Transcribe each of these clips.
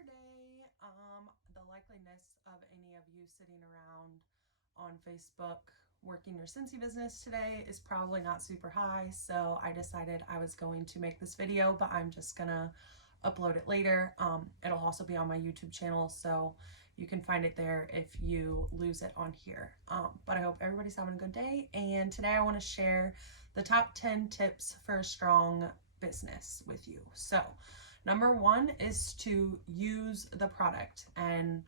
Saturday. The likeliness of any of you sitting around on Facebook working your Scentsy business today is probably not super high, so I decided I was going to make this video, but I'm just gonna upload it later. It'll also be on my YouTube channel, so you can find it there if you lose it on here. But I hope everybody's having a good day, and today I want to share the top 10 tips for a strong business with you. So number one is to use the product and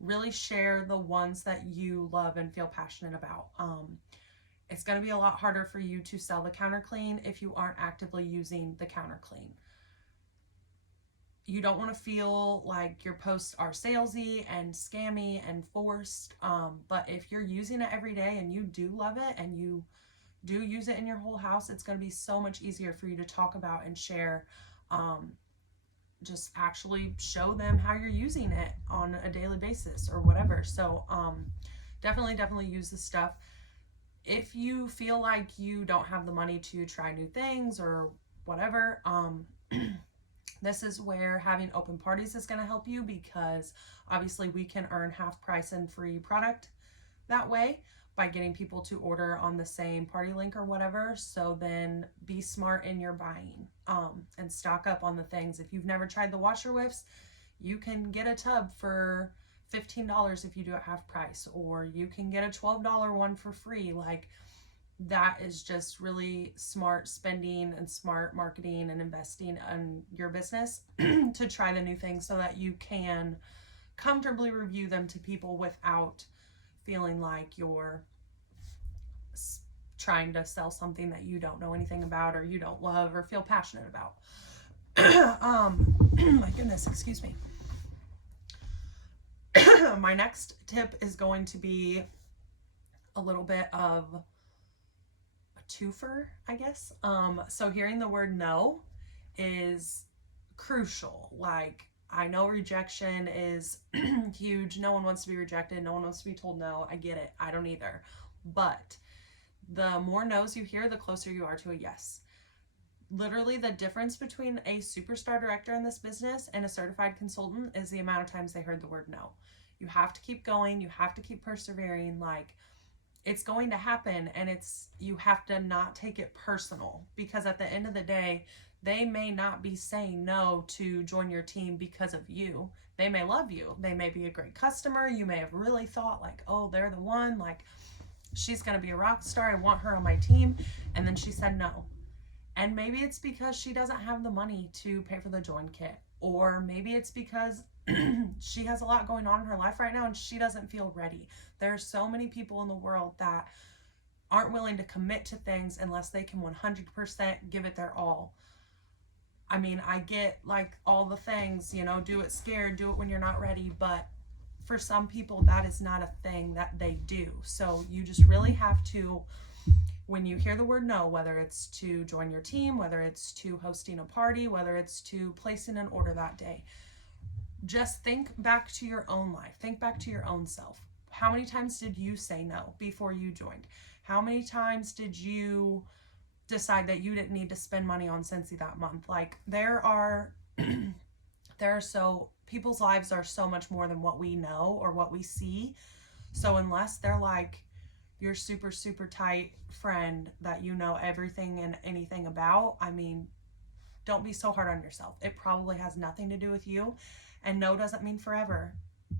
really share the ones that you love and feel passionate about. It's going to be a lot harder for you to sell the counter clean if you aren't actively using the counter clean. You don't want to feel like your posts are salesy and scammy and forced, but if you're using it every day and you do love it and you do use it in your whole house, it's going to be so much easier for you to talk about and share. Just actually show them how you're using it on a daily basis or whatever. So definitely use this stuff. If you feel like you don't have the money to try new things or whatever, this is where having open parties is going to help you, because obviously we can earn half price and free product that way by getting people to order on the same party link or whatever. So then be smart in your buying, and stock up on the things. If you've never tried the washer whiffs, you can get a tub for $15 if you do it half price, or you can get a $12 one for free. Like, that is just really smart spending and smart marketing and investing in your business to try the new things so that you can comfortably review them to people without feeling like you're trying to sell something that you don't know anything about or you don't love or feel passionate about. My goodness, excuse me. My next tip is going to be a little bit of a twofer, I guess. So hearing the word no is crucial. Like, I know rejection is huge. No one wants to be rejected. No one wants to be told no. I get it. I don't either. But the more no's you hear, the closer you are to a yes. Literally, the difference between a superstar director in this business and a certified consultant is the amount of times they heard the word no. You have to keep going. You have to keep persevering. Like, it's going to happen, and you have to not take it personal, because at the end of the day, they may not be saying no to join your team because of you. They may love you. They may be a great customer. You may have really thought like, oh, they're the one. Like, she's going to be a rock star. I want her on my team. And then she said no. And maybe it's because she doesn't have the money to pay for the join kit. Or maybe it's because she has a lot going on in her life right now and she doesn't feel ready. There are so many people in the world that aren't willing to commit to things unless they can 100% give it their all. I mean, I get like all the things, do it scared, do it when you're not ready, but for some people that is not a thing that they do. So you just really have to, when you hear the word no, whether it's to join your team, whether it's to hosting a party, whether it's to placing an order that day, just think back to your own life. Think back to your own self. How many times did you say no before you joined? How many times did you decide that you didn't need to spend money on Scentsy that month? Like, people's lives are so much more than what we know or what we see. So unless they're like your super, super tight friend that you know everything and anything about, I mean, don't be so hard on yourself. It probably has nothing to do with you. And no doesn't mean forever.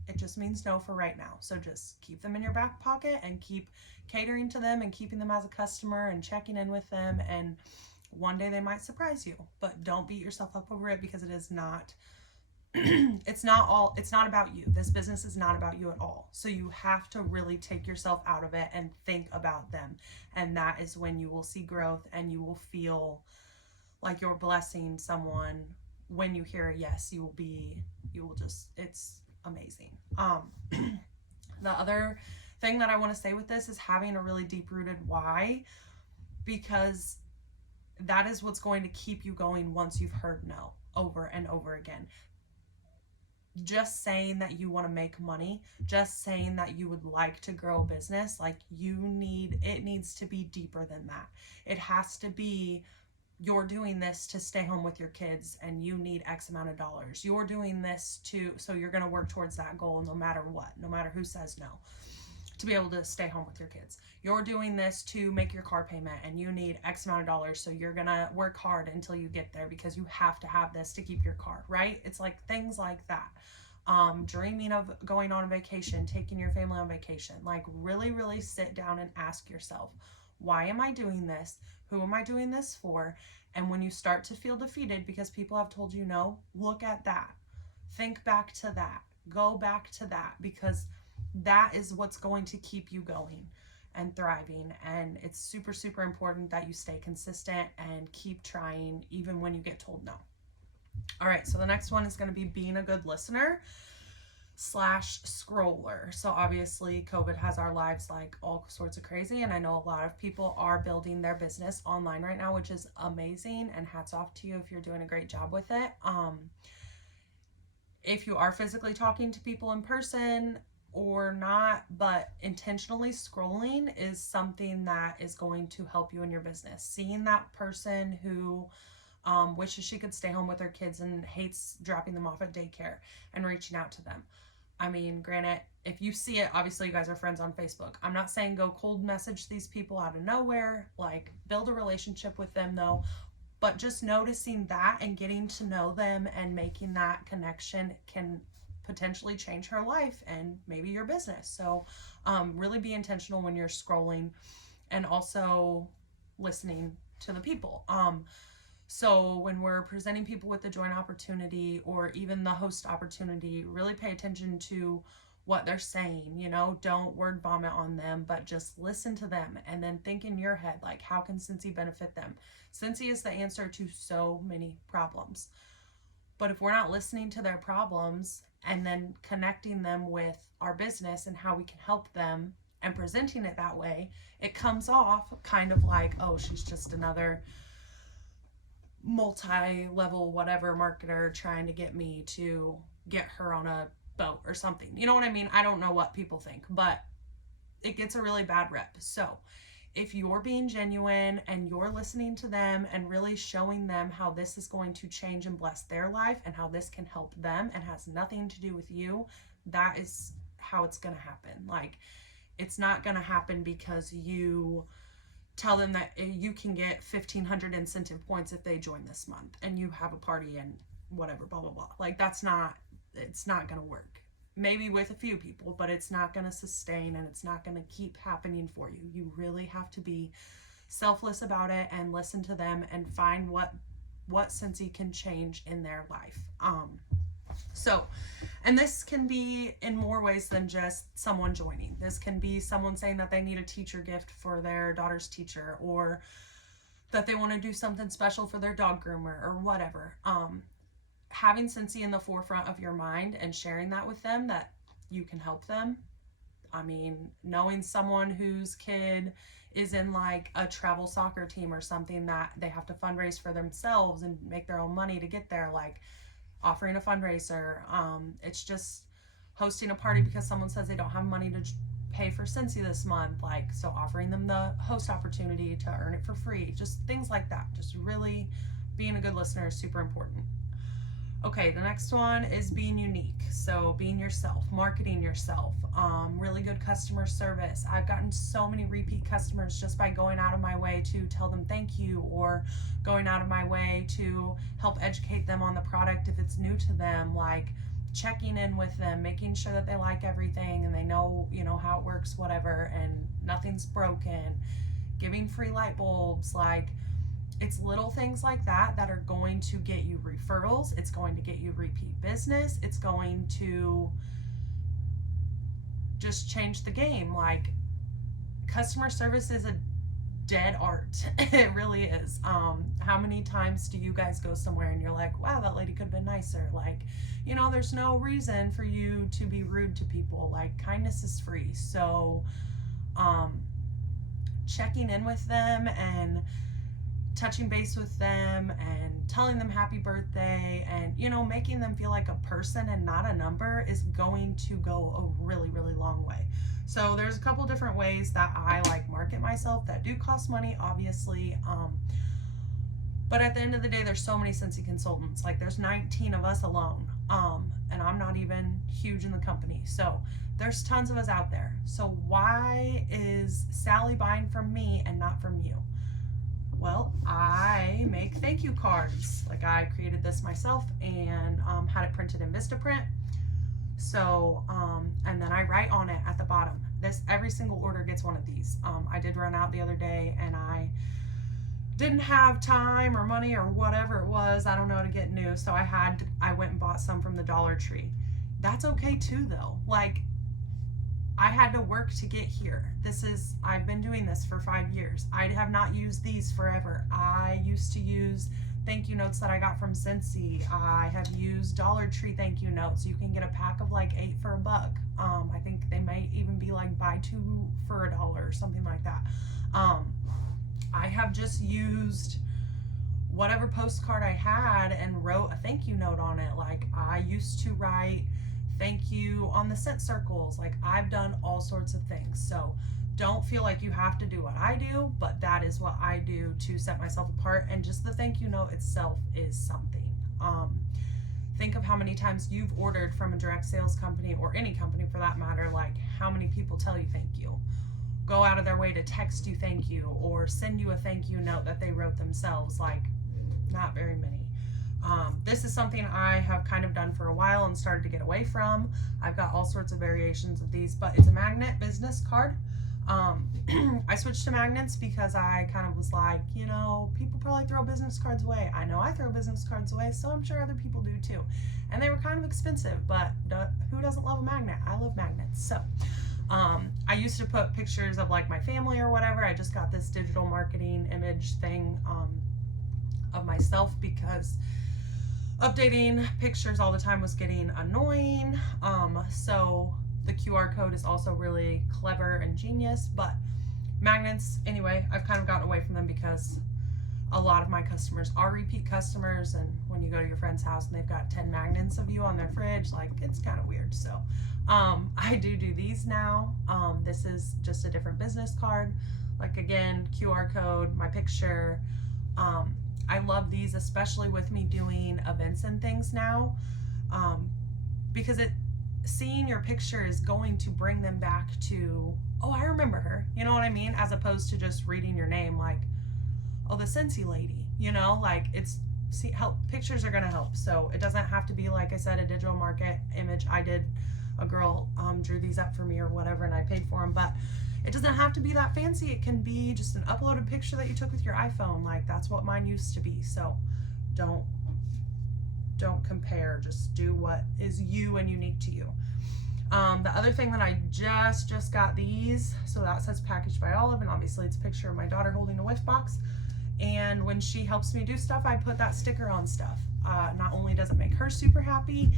It just means no for right now. So just keep them in your back pocket and keep catering to them and keeping them as a customer and checking in with them. And one day they might surprise you, but don't beat yourself up over it, because it is not it's not about you. This business is not about you at all. So you have to really take yourself out of it and think about them. And that is when you will see growth and you will feel like you're blessing someone. When you hear a yes, it's amazing. The other thing that I want to say with this is having a really deep rooted why, because that is what's going to keep you going once you've heard no over and over again. Just saying that you want to make money, just saying that you would like to grow a business, like, it needs to be deeper than that. It has to be you're doing this to stay home with your kids and you need X amount of dollars. You're doing this so you're going to work towards that goal no matter what, no matter who says no, to be able to stay home with your kids. You're doing this to make your car payment and you need X amount of dollars. So you're going to work hard until you get there because you have to have this to keep your car, right? It's like things like that. Dreaming of going on a vacation, taking your family on vacation, like really, really sit down and ask yourself, why am I doing this? Who am I doing this for? And when you start to feel defeated because people have told you no, look at that. Think back to that. Go back to that, because that is what's going to keep you going and thriving. And it's super, super important that you stay consistent and keep trying even when you get told no. All right, so the next one is going to be being a good listener / scroller. So obviously COVID has our lives like all sorts of crazy, and I know a lot of people are building their business online right now, which is amazing, and hats off to you if you're doing a great job with it. If you are physically talking to people in person or not, but intentionally scrolling is something that is going to help you in your business. Seeing that person who wishes she could stay home with her kids and hates dropping them off at daycare and reaching out to them. I mean, granted, if you see it, obviously you guys are friends on Facebook. I'm not saying go cold message these people out of nowhere, like build a relationship with them though, but just noticing that and getting to know them and making that connection can potentially change her life and maybe your business. So really be intentional when you're scrolling and also listening to the people. So when we're presenting people with the join opportunity or even the host opportunity, really pay attention to what they're saying. You know, don't word vomit on them, but just listen to them and then think in your head, like, how can Scentsy benefit them? Scentsy is the answer to so many problems. But if we're not listening to their problems and then connecting them with our business and how we can help them and presenting it that way, it comes off kind of like, oh, she's just another multi-level whatever marketer trying to get me to get her on a boat or something. You know what I mean? I don't know what people think, but it gets a really bad rep. So if you're being genuine and you're listening to them and really showing them how this is going to change and bless their life and how this can help them and has nothing to do with you, that is how it's going to happen. Like, it's not going to happen because you tell them that you can get 1,500 incentive points if they join this month and you have a party and whatever, blah, blah, blah. Like, it's not going to work. Maybe with a few people, but it's not going to sustain and it's not going to keep happening for you. You really have to be selfless about it and listen to them and find what Scentsy can change in their life. And this can be in more ways than just someone joining. This can be someone saying that they need a teacher gift for their daughter's teacher, or that they want to do something special for their dog groomer or whatever. Having Scentsy in the forefront of your mind and sharing that with them, that you can help them. I mean, knowing someone whose kid is in like a travel soccer team or something that they have to fundraise for themselves and make their own money to get there, like offering a fundraiser. It's just hosting a party because someone says they don't have money to pay for Scentsy this month, like, so offering them the host opportunity to earn it for free. Just things like that. Just really being a good listener is super important. Okay, the next one is being unique. So being yourself, marketing yourself, really good customer service. I've gotten so many repeat customers just by going out of my way to tell them thank you, or going out of my way to help educate them on the product if it's new to them, like checking in with them, making sure that they like everything and they know, how it works, whatever, and nothing's broken, giving free light bulbs. Like, it's little things like that are going to get you referrals. It's going to get you repeat business. It's going to just change the game. Like, customer service is a dead art. It really is. How many times do you guys go somewhere and you're like, wow, that lady could have been nicer? Like, there's no reason for you to be rude to people. Like, kindness is free. So checking in with them and touching base with them and telling them happy birthday and, making them feel like a person and not a number is going to go a really, really long way. So there's a couple different ways that I market myself that do cost money, obviously. But at the end of the day, there's so many Scentsy consultants. Like there's 19 of us alone. And I'm not even huge in the company. So there's tons of us out there. So why is Sally buying from me and not from you? Well, I make thank you cards. Like I created this myself and had it printed in Vistaprint. So, and then I write on it at the bottom. Every single order gets one of these. I did run out the other day and I didn't have time or money or whatever it was, I don't know, to get new. So I went and bought some from the Dollar Tree. That's okay too though. Like I had to work to get here. I've been doing this for 5 years. I have not used these forever. I used to use thank you notes that I got from Scentsy. I have used Dollar Tree thank you notes. You can get a pack of like 8 for $1. I think they might even be like buy 2 for $1 or something like that. I have just used whatever postcard I had and wrote a thank you note on it. Like I used to write thank you on the scent circles. Like I've done all sorts of things. So don't feel like you have to do what I do, but that is what I do to set myself apart. And just the thank you note itself is something. Think of how many times you've ordered from a direct sales company or any company for that matter. Like how many people tell you thank you, go out of their way to text you thank you, or send you a thank you note that they wrote themselves. Like not very many. This is something I have kind of done for a while and started to get away from. I've got all sorts of variations of these, but it's a magnet business card. I switched to magnets because I kind of was like, you know, people probably throw business cards away. I know I throw business cards away, so I'm sure other people do too. And they were kind of expensive, but who doesn't love a magnet? I love magnets. So I used to put pictures of like my family or whatever. I just got this digital marketing image thing of myself because updating pictures all the time was getting annoying. So the QR code is also really clever and genius, but magnets, anyway, I've kind of gotten away from them because a lot of my customers are repeat customers, and when you go to your friend's house and they've got 10 magnets of you on their fridge, like it's kind of weird. So I do these now. This is just a different business card. Like again, QR code, my picture. I love these, especially with me doing events and things now, because seeing your picture is going to bring them back to, oh, I remember her, you know what I mean? As opposed to just reading your name, like, oh, the Scentsy lady, you know, like pictures are gonna help. So it doesn't have to be, like I said, a digital market image. A girl drew these up for me or whatever, and I paid for them, but it doesn't have to be that fancy. It can be just an uploaded picture that you took with your iPhone. Like that's what mine used to be. So don't compare, just do what is you and unique to you. The other thing that I just got these, so that says packaged by Olive, and obviously it's a picture of my daughter holding a whiff box. And when she helps me do stuff, I put that sticker on stuff. Not only does it make her super happy,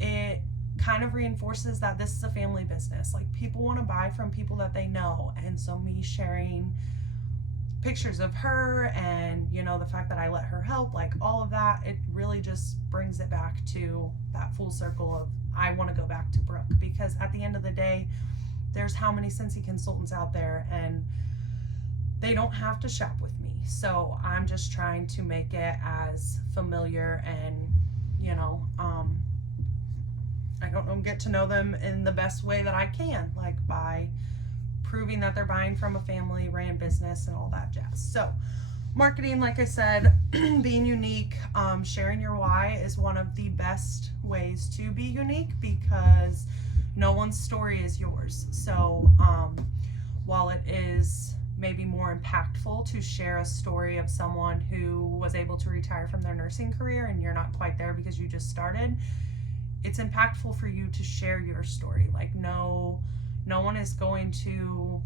it kind of reinforces that this is a family business. Like people want to buy from people that they know, and so me sharing pictures of her and, you know, the fact that I let her help, like all of that, it really just brings it back to that full circle of I want to go back to Brooke, because at the end of the day, there's how many Scentsy consultants out there and they don't have to shop with me. So I'm just trying to make it as familiar and, you know, I don't know, get to know them in the best way that I can, like by proving that they're buying from a family ran business and all that jazz. So marketing, like I said, being unique, sharing your why is one of the best ways to be unique, because no one's story is yours. So while it is maybe more impactful to share a story of someone who was able to retire from their nursing career and you're not quite there because you just started, it's impactful for you to share your story. Like no one is going to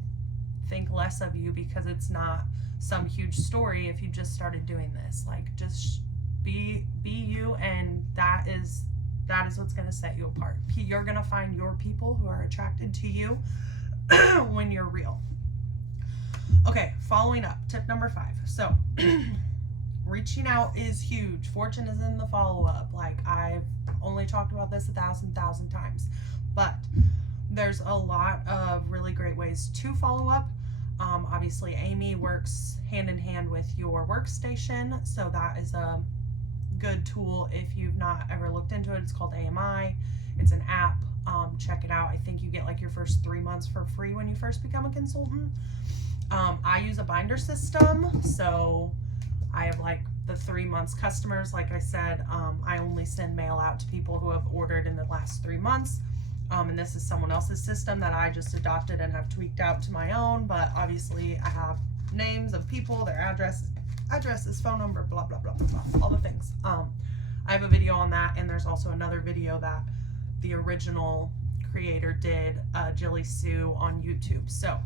think less of you because it's not some huge story if you just started doing this. Like just be you, and that is what's going to set you apart. You're going to find your people who are attracted to you when you're real. Okay, following up, tip number 5. So reaching out is huge. Fortune is in the follow-up. Like I've only talked about this 1,000 times, but there's a lot of really great ways to follow up. Obviously, Amy works hand in hand with your workstation, so that is a good tool if you've not ever looked into it. It's called AMI. It's an app. Check it out. I think you get like your first 3 months for free when you first become a consultant. I use a binder system, so I have like the 3 months customers. Like I said, I only send mail out to people who have ordered in the last 3 months. And this is someone else's system that I just adopted and have tweaked out to my own, but obviously I have names of people, their addresses, phone number, blah, blah, blah, blah, blah, all the things. I have a video on that, and there's also another video that the original creator did, Jilly Sue, on YouTube. So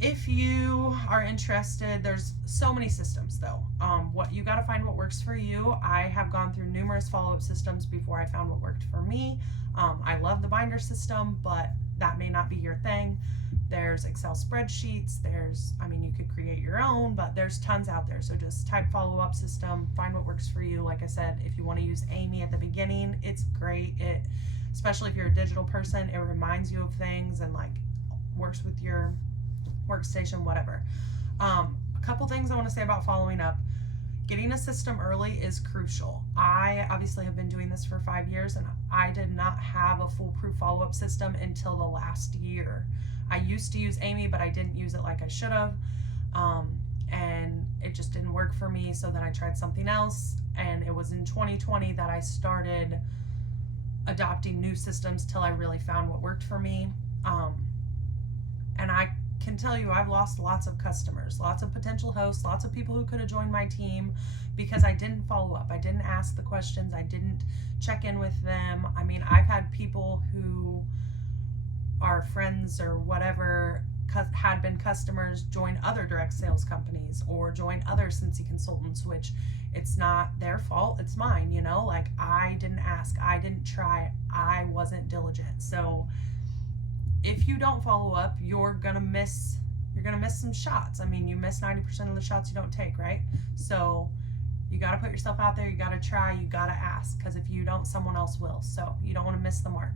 if you are interested, there's so many systems though. What you got to find what works for you. I have gone through numerous follow-up systems before I found what worked for me. I love the binder system, but that may not be your thing. There's Excel spreadsheets. You could create your own, but there's tons out there. So just type follow-up system, find what works for you. Like I said, if you want to use Amy at the beginning, it's great. Especially if you're a digital person, it reminds you of things and like works with your workstation, whatever. A couple things I want to say about following up. Getting a system early is crucial. I obviously have been doing this for 5 years, and I did not have a foolproof follow-up system until the last year. I used to use Amy, but I didn't use it like I should have, and it just didn't work for me. So then I tried something else, and it was in 2020 that I started adopting new systems till I really found what worked for me. And I can tell you, I've lost lots of customers, lots of potential hosts, lots of people who could have joined my team because I didn't follow up. I didn't ask the questions. I didn't check in with them. I've had people who are friends or whatever had been customers join other direct sales companies or join other Scentsy consultants, which it's not their fault. It's mine, like I didn't ask, I didn't try, I wasn't diligent. So if you don't follow up, you're gonna miss some shots. You miss 90% of the shots you don't take, right? So you got to put yourself out there. You got to try. You got to ask, because if you don't, someone else will. So you don't want to miss the mark.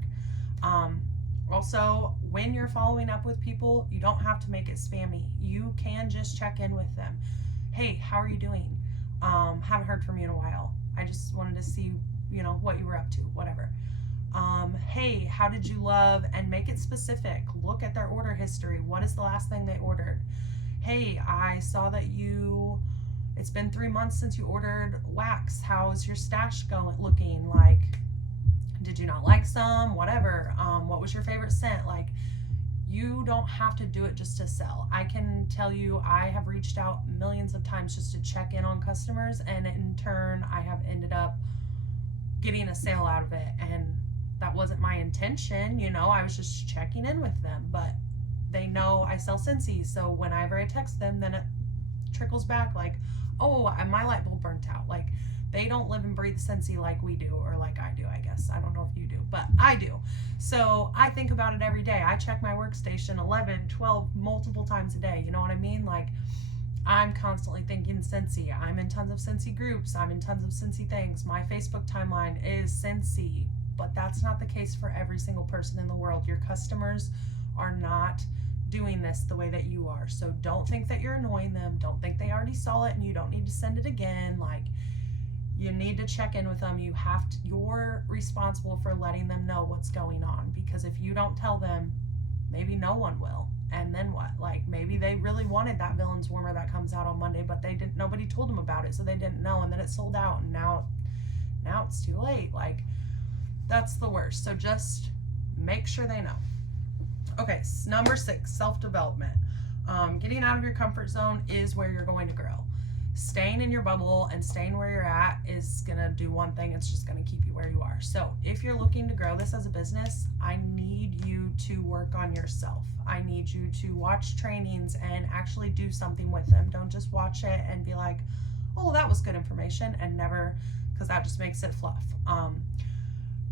Also, when you're following up with people, you don't have to make it spammy. You can just check in with them. Hey, how are you doing? Haven't heard from you in a while. I just wanted to see, what you were up to, whatever. Hey, how did you love? And make it specific. Look at their order history. What is the last thing they ordered? Hey, I saw that it's been 3 months since you ordered wax. How's your stash looking? Like, did you not like some? Whatever. What was your favorite scent? Like, you don't have to do it just to sell. I can tell you, I have reached out millions of times just to check in on customers, and in turn, I have ended up getting a sale out of it. And that wasn't my intention, I was just checking in with them, but they know I sell Scentsy, so whenever I text them, then it trickles back like, oh, my light bulb burnt out. Like, they don't live and breathe Scentsy like we do, or like I do, I guess. I don't know if you do, but I do. So I think about it every day. I check my workstation 11, 12, multiple times a day. You know what I mean? Like, I'm constantly thinking Scentsy. I'm in tons of Scentsy groups. I'm in tons of Scentsy things. My Facebook timeline is Scentsy, but that's not the case for every single person in the world. Your customers are not doing this the way that you are. So don't think that you're annoying them. Don't think they already saw it and you don't need to send it again. Like, you need to check in with them. You're responsible for letting them know what's going on, because if you don't tell them, maybe no one will. And then what? Like, maybe they really wanted that Villains Warmer that comes out on Monday, but nobody told them about it, so they didn't know, and then it sold out, and now it's too late. Like, that's the worst. So just make sure they know. Okay, number 6, self-development. Getting out of your comfort zone is where you're going to grow. Staying in your bubble and staying where you're at is going to do one thing. It's just going to keep you where you are. So if you're looking to grow this as a business, I need you to work on yourself. I need you to watch trainings and actually do something with them. Don't just watch it and be like, oh, that was good information, and never, because that just makes it fluff.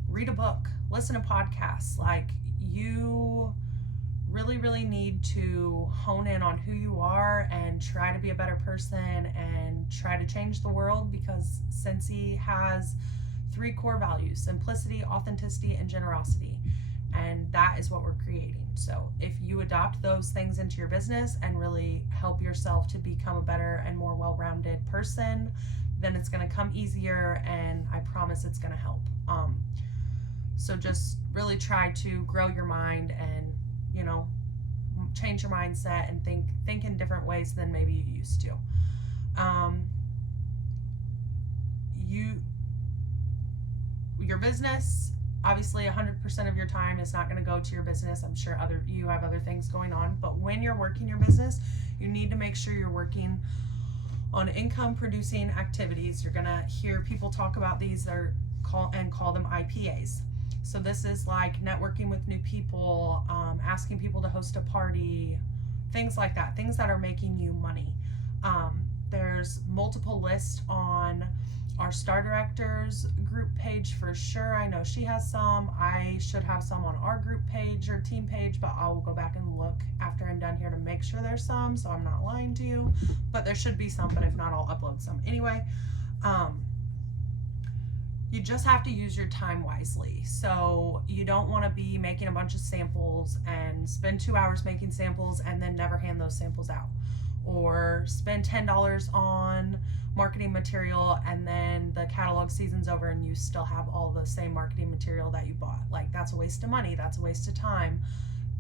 Read a book, listen to podcasts. Like, you really need to hone in on who you are and try to be a better person and try to change the world, because Scentsy has 3 core values: simplicity, authenticity, and generosity. And that is what we're creating. So if you adopt those things into your business and really help yourself to become a better and more well-rounded person, then it's going to come easier, and I promise it's going to help. So just really try to grow your mind and, you know, change your mindset and think in different ways than maybe you used to. Your business, obviously 100% of your time is not going to go to your business. I'm sure you have other things going on, but when you're working your business, you need to make sure you're working on income producing activities. You're going to hear people talk about these, call them IPAs. So this is like networking with new people, asking people to host a party, things like that, things that are making you money. There's multiple lists on our Star Directors group page for sure. I know she has some. I should have some on our group page or team page, but I'll go back and look after I'm done here to make sure there's some, so I'm not lying to you. But there should be some, but if not, I'll upload some. Anyway, you just have to use your time wisely. So you don't want to be making a bunch of samples and spend 2 hours making samples and then never hand those samples out. Or spend $10 on marketing material and then the catalog season's over and you still have all the same marketing material that you bought. Like, that's a waste of money, that's a waste of time.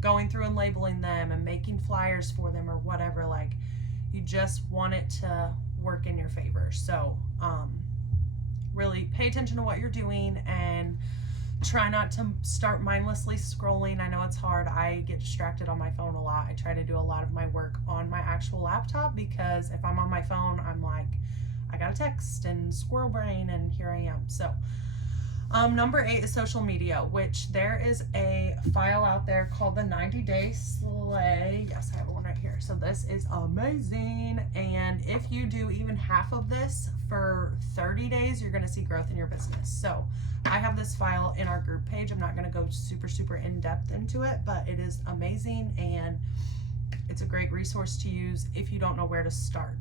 Going through and labeling them and making flyers for them or whatever, like, you just want it to work in your favor. So really pay attention to what you're doing and try not to start mindlessly scrolling. I know it's hard. I get distracted on my phone a lot. I try to do a lot of my work on my actual laptop, because if I'm on my phone, I'm like, I got a text and squirrel brain, and here I am. So number 8 is social media, which there is a file out there called the 90-Day Slay. Yes, I have one right here. So this is amazing. And if you do even half of this for 30 days, you're going to see growth in your business. So I have this file in our group page. I'm not going to go super in depth into it, but it is amazing and it's a great resource to use if you don't know where to start.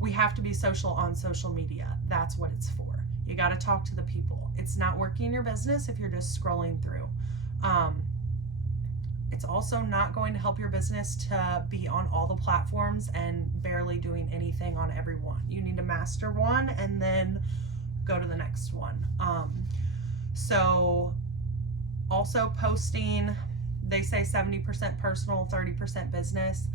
We have to be social on social media. That's what it's for. You got to talk to the people. It's not working your business if you're just scrolling through. It's also not going to help your business to be on all the platforms and barely doing anything on every one. You need to master one and then go to the next one. So also posting, they say 70% personal, 30% business.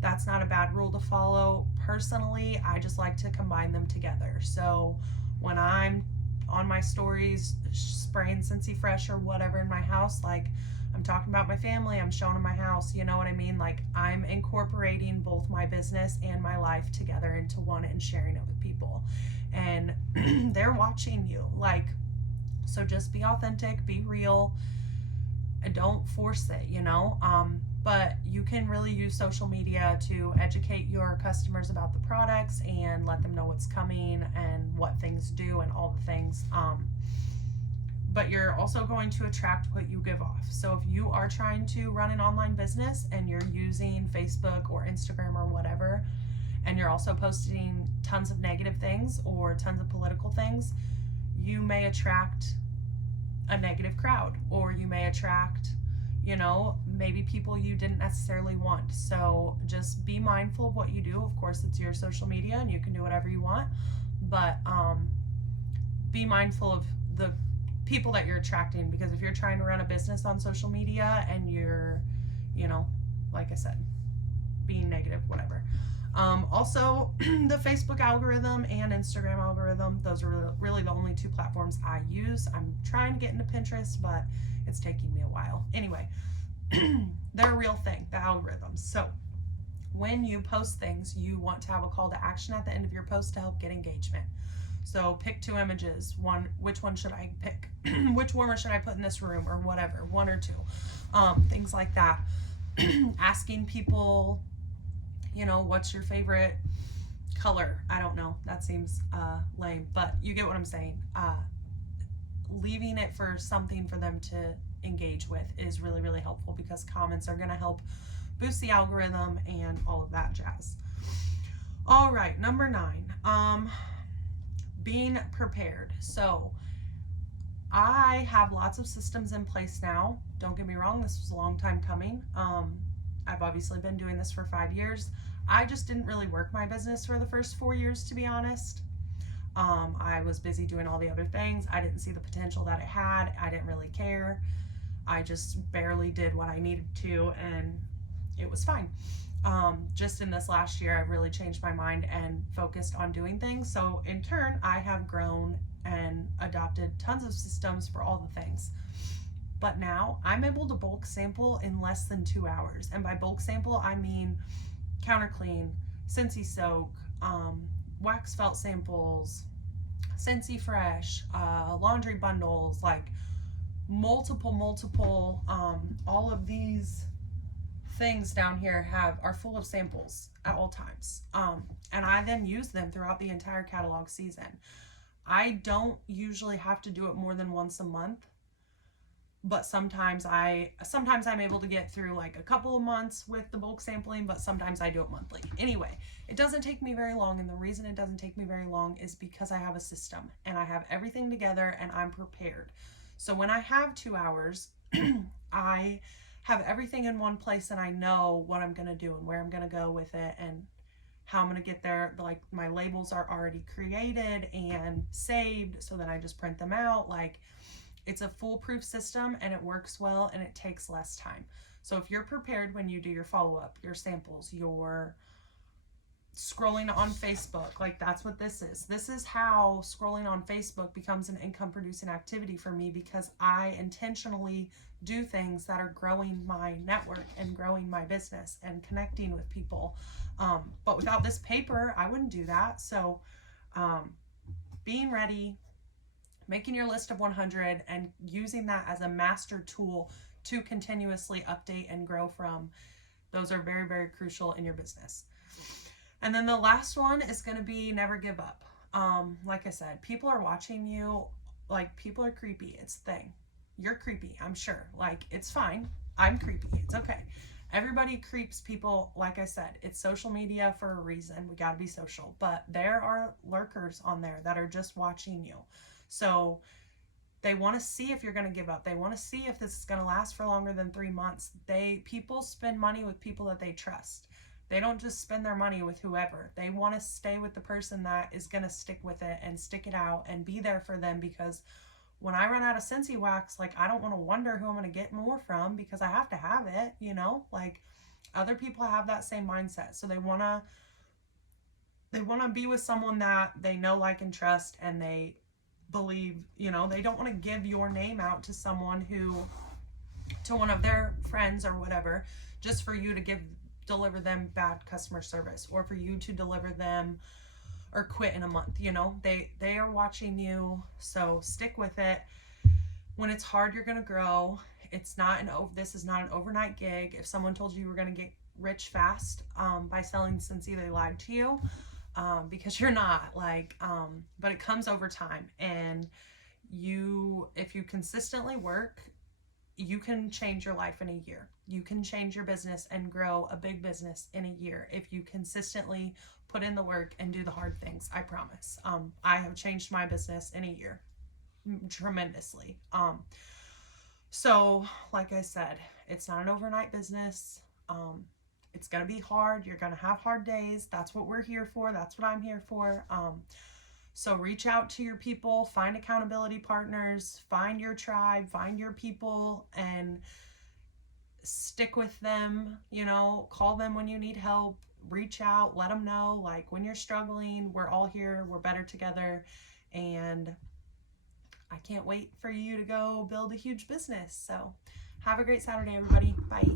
That's not a bad rule to follow. Personally, I just like to combine them together. So when I'm on my stories spraying Scentsy Fresh or whatever in my house, like, I'm talking about my family, I'm showing them my house, you know what I mean? Like, I'm incorporating both my business and my life together into one and sharing it with people. And they're watching you. Like, so just be authentic, be real, and don't force it, you know? But you can really use social media to educate your customers about the products and let them know what's coming and what things do and all the things. But you're also going to attract what you give off. So if you are trying to run an online business and you're using Facebook or Instagram or whatever, and you're also posting tons of negative things or tons of political things, you may attract a negative crowd, or you may attract, you know, maybe people you didn't necessarily want. So just be mindful of what you do. Of course, it's your social media and you can do whatever you want, but be mindful of the people that you're attracting, because if you're trying to run a business on social media and you're, you know, like I said, being negative, whatever. Also, the Facebook algorithm and Instagram algorithm, those are really the only 2 platforms I use. I'm trying to get into Pinterest, but it's taking me a while. Anyway, they're a real thing, the algorithms. So when you post things, you want to have a call to action at the end of your post to help get engagement. So pick 2 images. Which one should I pick? Which warmer should I put in this room, or whatever, 1 or 2. Things like that. Asking people, you know, what's your favorite color? I don't know. That seems lame, but you get what I'm saying. Leaving it for something for them to engage with is really helpful, because comments are going to help boost the algorithm and all of that jazz. All right, number 9. Being prepared. So I have lots of systems in place now. Don't get me wrong, this was a long time coming. I've obviously been doing this for 5 years. I just didn't really work my business for the first 4 years, to be honest. I was busy doing all the other things. I didn't see the potential that it had. I didn't really care. I just barely did what I needed to, and it was fine. Just in this last year, I've really changed my mind and focused on doing things. So in turn, I have grown and adopted tons of systems for all the things. But now I'm able to bulk sample in less than 2 hours. And by bulk sample, I mean counter clean, Scentsy soak, wax felt samples, Scentsy fresh, laundry bundles, like multiple, all of these things down here are full of samples at all times. And I then use them throughout the entire catalog season. I don't usually have to do it more than once a month, but sometimes I'm able to get through like a couple of months with the bulk sampling, but sometimes I do it monthly. Anyway, it doesn't take me very long, and the reason it doesn't take me very long is because I have a system and I have everything together and I'm prepared. So when I have 2 hours, I have everything in one place and I know what I'm going to do and where I'm going to go with it and how I'm going to get there. Like, my labels are already created and saved, so then I just print them out. Like, it's a foolproof system and it works well and it takes less time. So if you're prepared when you do your follow-up, your samples, your scrolling on Facebook, like, that's what this is. This is how scrolling on Facebook becomes an income producing activity for me, because I intentionally do things that are growing my network and growing my business and connecting with people. But without this paper, I wouldn't do that. So being ready, making your list of 100 and using that as a master tool to continuously update and grow from, those are very, very crucial in your business. And then the last one is going to be never give up. Like I said, people are watching you. Like, people are creepy. It's the thing. You're creepy, I'm sure. Like, it's fine. I'm creepy. It's okay. Everybody creeps people. Like I said, it's social media for a reason. We got to be social. But there are lurkers on there that are just watching you. So they want to see if you're going to give up. They want to see if this is going to last for longer than 3 months. People spend money with people that they trust. They don't just spend their money with whoever. They want to stay with the person that is going to stick with it and stick it out and be there for them, because when I run out of Scentsy wax, like, I don't want to wonder who I'm going to get more from, because I have to have it, you know? Like, other people have that same mindset. So they want to be with someone that they know, like, and trust, and they believe, you know, they don't want to give your name out to someone to one of their friends or whatever, just for you to deliver them bad customer service, or for you to deliver them or quit in a month. You know, they are watching you, so stick with it. When it's hard, you're going to grow. This is not an overnight gig. If someone told you were going to get rich fast by selling Scentsy, they lied to you, because you're not. Like, but it comes over time, and if you consistently work, you can change your life in a year. You can change your business and grow a big business in a year if you consistently put in the work and do the hard things. I promise. I have changed my business in a year tremendously. So like I said, it's not an overnight business. It's going to be hard. You're going to have hard days. That's what we're here for. That's what I'm here for. So reach out to your people, find accountability partners, find your tribe, find your people, and stick with them. You know, call them when you need help, reach out, let them know, like, when you're struggling, we're all here, we're better together. And I can't wait for you to go build a huge business. So have a great Saturday, everybody. Bye.